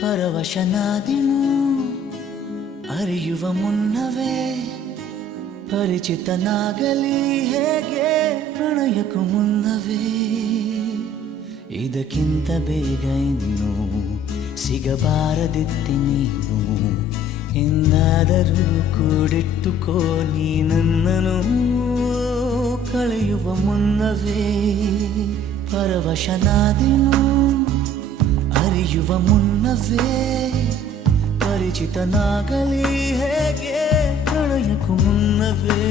ಪರವಶನಾದಿನು ಅರಿಯುವ ಮುನ್ನವೇ ಪರಿಚಿತನಾಗಲಿ ಹೇಗೆ ಪ್ರಣಯಕ್ಕೂ ಮುನ್ನವೇ ಇದಕ್ಕಿಂತ ಬೇಗ ಇನ್ನು ಸಿಗಬಾರದಿತ್ತಿ ನೀನು ಎಂದಾದರೂ ಕೂಡಿಟ್ಟುಕೋ ನೀ ನನ್ನನು ಕಳೆಯುವ ಮುನ್ನವೇ ಪರವಶನಾದಿನು ಅರಿಯುವ ಮುನ್ನವೇ ಪರಿಚಿತನಾಗಲಿ ಹೇಗೆ ಪ್ರಣಯಕ್ಕೂ ಮುನ್ನವೇ